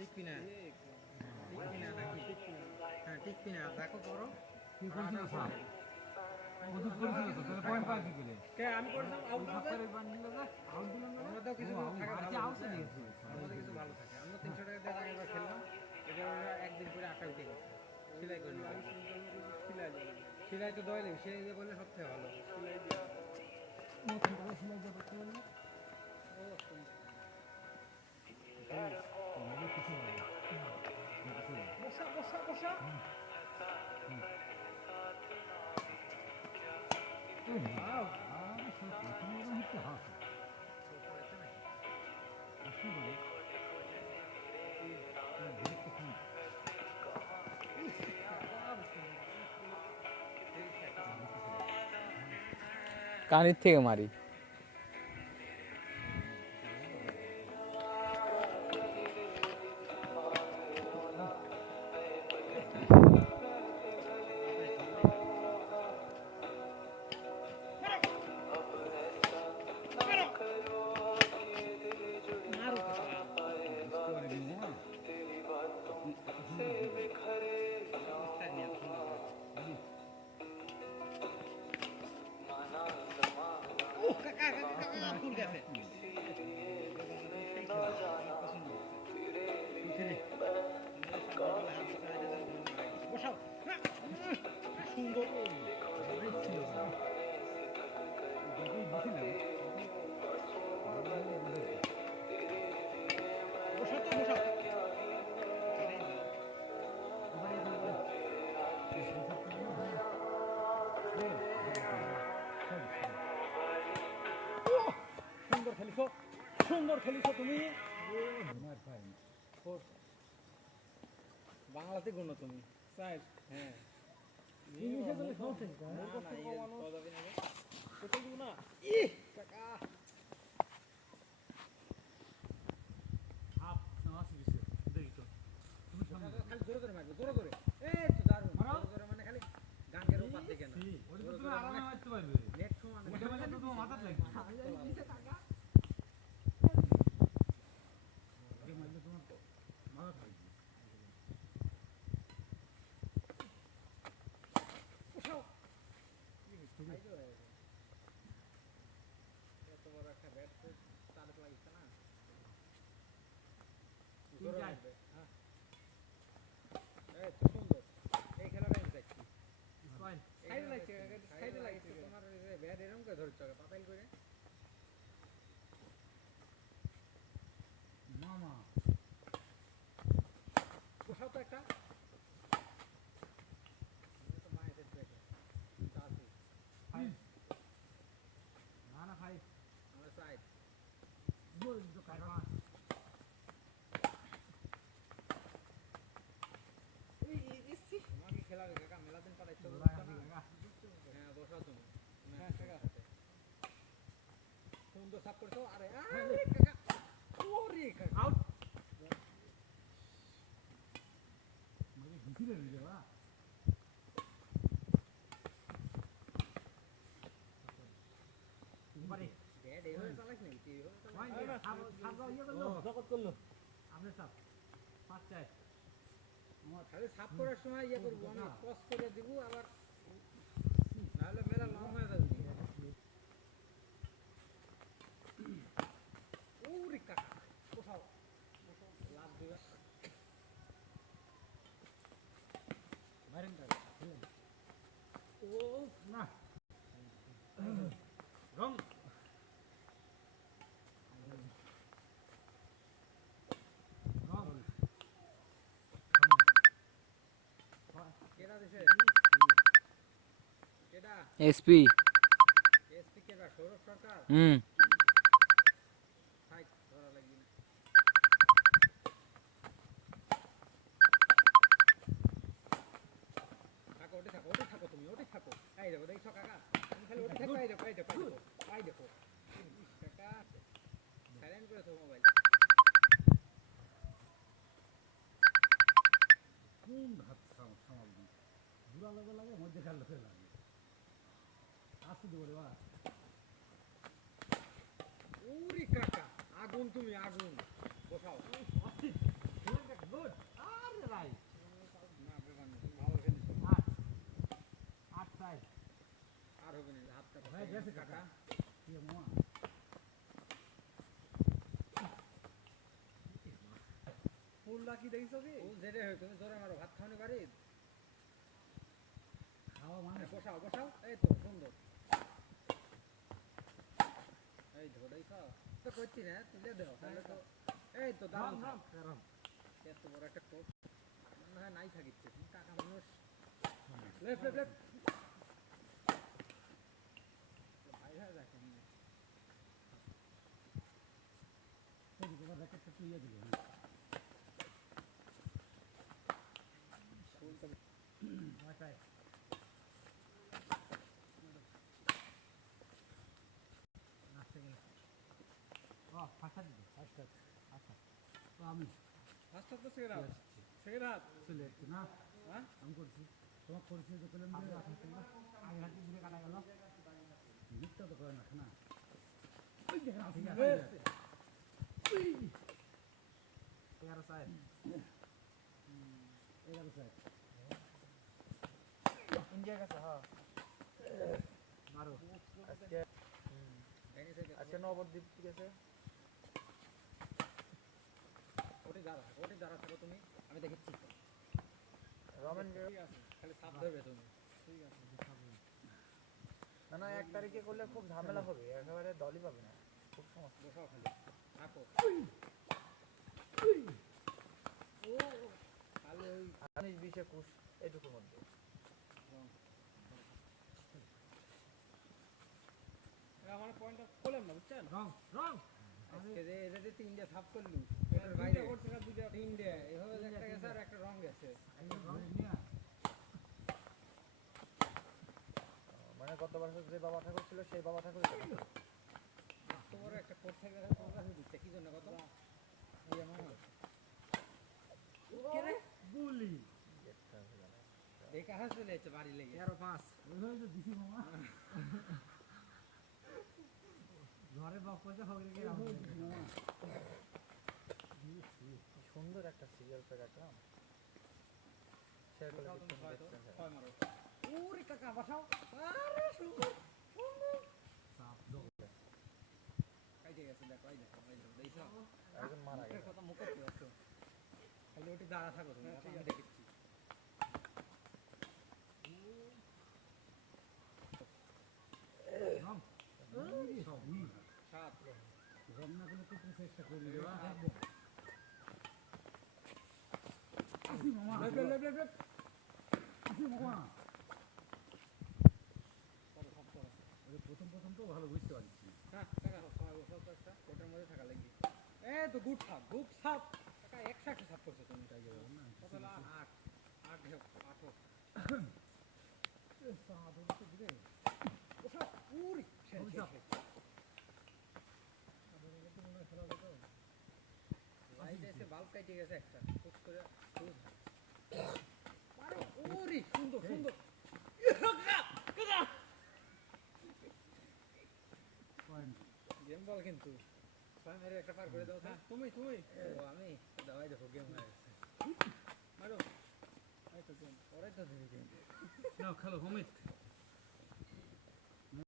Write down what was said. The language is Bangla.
টিকবি না টিকবি না নাকি হ্যাঁ টিকবি না দেখো করো কি করছিস স্যার ওদিক করেছিল তো তাহলে পয়েন্ট পাই কি করে কে আমি করলাম আউট করে বান্ডিল না আউট দিলাম না আমাদের কিছু থাকে ভালো আউট দিয়েছি আমাদের কিছু ভালো থাকে আমরা 300 টাকা দিয়ে আগেরবার খেললাম এটা একদিন করে আটা উঠে গেছে সেলাই করে সেলাই তো দয় সে যে বললে সবথেকে ভালো সেলাই দিয়ে নতুন করে সেলাই দিয়ে করতে বললে ও কিছু বসা বসা বসা Wow, so প্রথমে হচ্ছে হাফ আসলে বলে কানের থেকে মারি সুন্দর খেলিছ তুমি বাংলাতে গুণ তুমি হ্যাঁ জোরে করে মারবে জোরে করে এই তো দারুণ জোরে মানে খালি গাঙ্গের উপর দিকে না ওটা তুমি আরামে মারতে পারবে নেট সমান ওটা মানে তো তোমার মাথায় লাগবে নিচে টাকা ওটা মারলে তোমার মাথা থাকবে উঠাও এত বড় একটা ব্যাট তারে লাগিছে না জোরে লাগবে হ্যাঁ এই তো সুন্দর এই খেলাটা আমি দেখছি সাইডে লাগছে সাইডে লাগছে তোমার ব্যাট এরকম করে ধরছ পাতাইল করে মামা কোথাও তো একটা তো মায়েদের ব্যাটে দাসি না না ভাই আমরা সাইড বল তো কারবা তোমাকে খেলাবে কাকা মেলা দিন পরে চলো হ্যাঁ বসাও তুমি হ্যাঁ কাকা সুন্দর সাপ করছো আরে আরে কাকা ওরে কাকা আউট মানে ভিতরে নিয়ে যাবা মানে ব্যাট এভাবে চালাস নাকি তুই এভাবে জগৎ করলো আপনি সাপ পাঁচ চাই খালি সাপ করার সময় ইয়ে করবো আমি টস করে দিব আবার নাহলে মেলা লং হয়ে যাবে ওরে কাকা কোথাও লাভ দিবা মারেন ও না রং কেডা দিছে কেডা এসপি এসপি কেডা সৌরভ সরকার ফাইট ধরা লাগবে না কাকা ওঠে থাকো তুমি ওঠে থাকো এই দেখো দেখছো কাকা তুমি খালি ওঠে থাকো এই দেখো কাকা সাইলেন্ট করে থাকো মোবাইল কোন হাত সামাল দিই বুড়া লাগে লাগে মধ্যে খেলা লাগে আসতে দেবো রে বা ওরে কাকা আগুন তুমি আগুন বসাও ফুলটা কি দেখছো কি? ফুল যেটা হয় তুমি জোরে মারো, ভাত খাওয়ানি বাড়ি খাওয়া মানে বসাও বসাও, এই তো সুন্দর, এই ধরেইছ তো করছি না, তুলে দাও তাহলে তো, এই তো দারুণ রাম ছাপ। রাম এত বড় একটা কোপ মনে হয় নাই থাকিচ্ছে, তুমি টাকা মানুষ, লেফট লেফট লেফট, ভাই ভাই দেখো এদিকে আবার র্যাকেটটা তুইয়া দিল ফুল তো নয়টায় নাচতে গেলে ও ফাঁসা দিবে ফার্স্ট আচ্ছা তো আমি ফার্স্ট হাফ তো সেকেন্ড হাফ, সেকেন্ড হাফ চলে এসছি না হ্যাঁ আমি করছি তোমার করছি তো পেলাম যে আগে হাতে দিকে কাটা গেল মিথ্যা তো করে না না ওই দেখেন ঠিক আছে 11 সাইড 11 সাইড ইন্ডিয়া গেছে হ্যাঁ মারো আজকে ভেঙে থেকে আজকে নবদ্বীপ গেছে ওটি দাঁড়া থাকো, ওটি দাঁড়া থাকো তুমি, আমি দেখেছি রমেন ঠিক আছে খালি সাপ ধরবে তুমি, ঠিক আছে না না 1 তারিখে করলে খুব ঝামেলা হবে একেবারে দলই পাবে না খুব সমস্যা বসাও খালি থাকো, ও খালি ওই 19-20-21 এইটুকুর মধ্যে আমার পয়েন্টটা খোলেন না বুঝছেন? রং রং আজকে যে এটা যে তিনটে সাপ করলু, দুইটা এটার বাইরে করছে না দুইটা তিনটে এভাবে যে একটা গেছে আর একটা রং গেছে, রং নিয়ে মানে গত বছর যে বাবা ঠাকুর ছিল সেই বাবা ঠাকুর এত বড় একটা কোট থেকে প্রকাশ দিচ্ছে কি জন্য কত ইয়ে মামা কে রে বুলি দেখা হাস চলে যাচ্ছে বাড়ি লেগে 13-5 ওইভাবে তো দিছি মামা ঘরে বক করছে হোক রেখে মামা সুন্দর একটা সিরিয়াল পেয়ে রাখলাম শেয়ার করে বসাও তুমি ছয় তো, দেখতে ছয় মারো, ওরে কাকা বসাও, আরে সুন্দর সুন্দর, সাপ দো কাইতে গেছে দেখো, এই দেখো এই দেখো দেখছো, একজন মারা মুখের গেছে কথা মুখে তো আছে, খালি ওটি দাঁড়া থাকো তুমি, হ্যাঁ, ঠিক আমি আছে। দেখেছি রং সব সাত, রং না করলে তো চেষ্টা করি দেবা দেখবো আসি মামা লেফট লেফট লেফট লেফট, আসি মামা কত শক্ত আছে, ওই প্রথম প্রথম তো ভালো বুঝতে পারছি হ্যাঁ কাকা সময় বসাও তো একটা কোটের মধ্যে থাকা লাগবে, এ তো গুড সাপ গুড সাপ, কাকা 160 সাপ করছো তুমি, তাই যাবো না কত হলো? আট, আট হোক, আট হোক, সাপ তো দিবে বসাও, উরি শেষ বসাও। শেষ লাইট এসে বাল্ব কাটে গেছে একটা, খুশ করে খুশ আরে ওরে সুন্দর সুন্দর, পয়েন্ট গেম বল কিন্তু ছয় মেরে একটা পার করে দাও তো, হ্যাঁ তুমি তুমি ও আমি দাওয়াই দেখো গেম হয়ে গেছে, মারো এই তো গেম ওরাই তো ধরে গেম, নাও খেলো হোমিত